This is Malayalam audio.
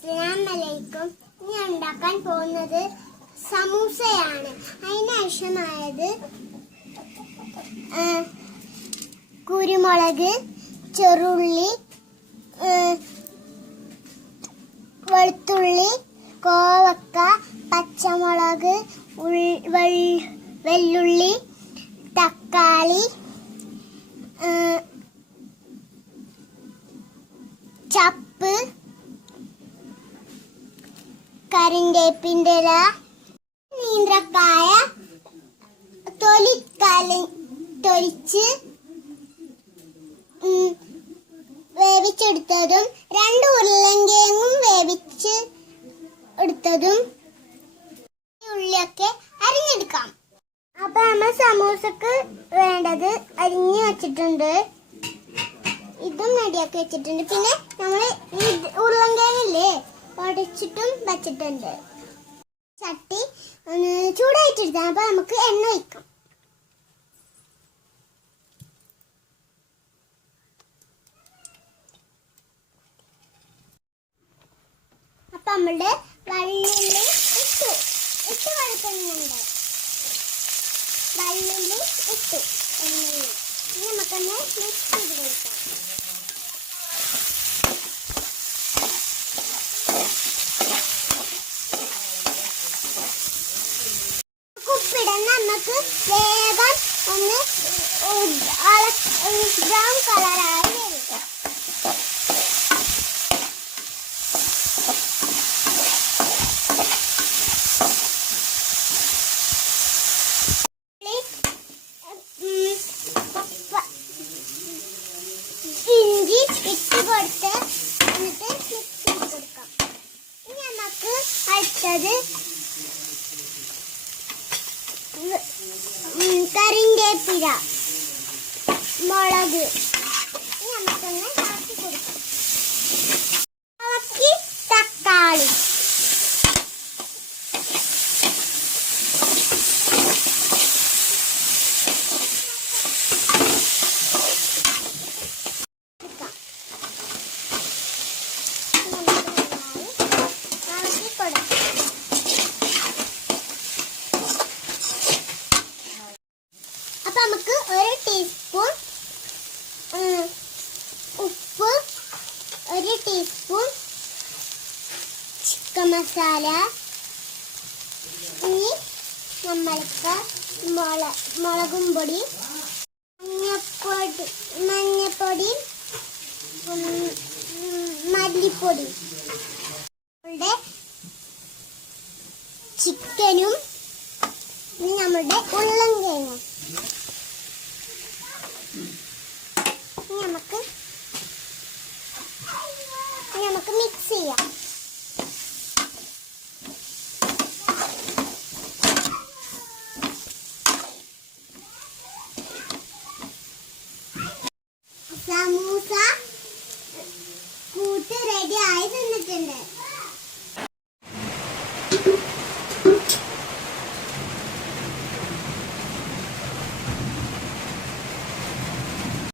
അസ്സലാമലൈക്കും. ഞാൻ ഉണ്ടാക്കാൻ പോകുന്നത് സമൂസയാണ്. അതിനാവശ്യമായത് കുരുമുളക്, ചെറുള്ളി, വെളുത്തുള്ളി, കോവക്ക, പച്ചമുളക്, വെല്ലുള്ളി, തക്കാളി, ചപ്പ്, കരിവേപ്പിൻ്റെ ഇല, നീന്ത്രക്കായ തൊലിച്ച് വേവിച്ചെടുത്തതും 2 ഉരുളൻകിഴങ്ങും വേവിച്ച് എടുത്തതും ഉള്ളിയൊക്കെ അരിഞ്ഞെടുക്കാം. അപ്പൊ നമ്മൾ സമൂസക്ക് വേണ്ടത് അരിഞ്ഞു വെച്ചിട്ടുണ്ട്. ഇതും റെഡിയാക്കി വെച്ചിട്ടുണ്ട്. പിന്നെ നമ്മൾ ഈ ഉരുളൻകിഴങ്ങില്ലേ ഉടച്ചിട്ടും വെച്ചിട്ടുണ്ട്. ചട്ടി ചൂടായിട്ടെടുത്താൽ അപ്പൊ നമുക്ക് എണ്ണ ഒഴിക്കാം. അപ്പൊ നമ്മളുടെ വെള്ളുള്ളി ഇട്ട് വഴറ്റുന്നുണ്ട്. വെള്ളുള്ളി ഇട്ടു ഇനി നമുക്കൊന്ന് മിക്സ് ചെയ്ത് കൊടുക്കാം. ഉപ്പിടന്ന് നമുക്ക് വേഗം ഒന്ന് ബ്രൗൺ കളറായി വരും. ഇഞ്ചി ഇട്ട് കൊടുത്ത് എന്നിട്ട് മിക്സ് ചെയ്ത് കൊടുക്കാം. ഇനി നമുക്ക് അടുത്തത് കരിവേപ്പില, മുളക് നമുക്കൊന്ന് ഇളക്കി കൊടുക്കാം. ഇളക്കി തക്കാളി, അപ്പൊ നമുക്ക് 1 ടീസ്പൂൺ ഉപ്പ്, 1 ടീസ്പൂൺ ചിക്കൻ മസാല, ഇനി നമ്മൾക്ക് മുളകും പൊടി, മഞ്ഞപ്പൊടി, മല്ലിപ്പൊടി, ചിക്കനും നമ്മുടെ ഉരുളൻകിഴങ്ങും നമുക്ക് മിക്സ് ചെയ്യാം. സമൂസ കൂട്ട് റെഡി ആയി തന്നിട്ടുണ്ട്.